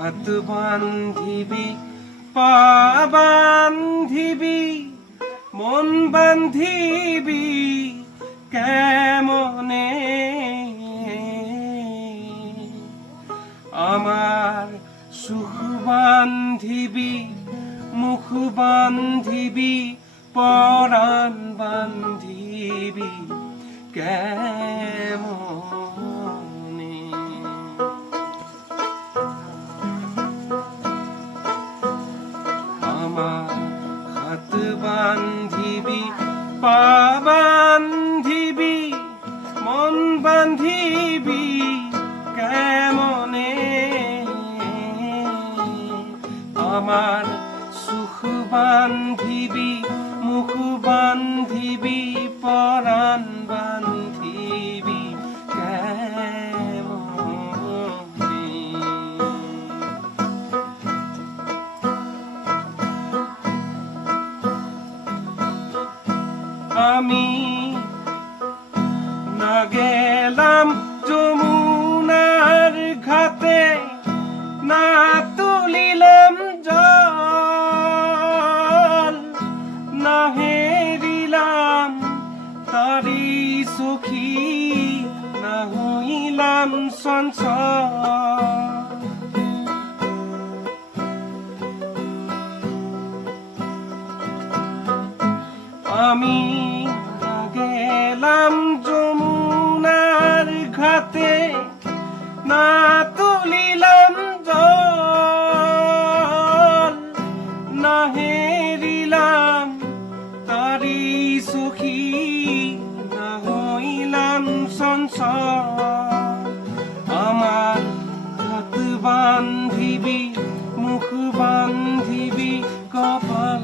হাত বান্ধিবি পা বান্ধিবি মন বান্ধিবি কেমনে আমার সুখ বান্ধিবি মুখ বান্ধিবি পরাণ বান্ধিবি কেমনে আমার হাত বান্ধিবি পা বান্ধিবি মন বান্ধিবি কেমনে আমার সুখ বান্ধিবি মুখ বান্ধিবি পরাণ বান্ধিবি কেমনে আমি না গেলাম যমুনার ঘাটে না তুলিলাম জল না হেরিলাম তারি সখী না হইলাম সঞ্চল আমি গেলাম যমুনার ঘাটে না তুলিলাম জল না হেরিলাম তারি সখী না হইলাম সঞ্চল আমার হাত বান্ধিবি মুখ বান্ধিবি কপাল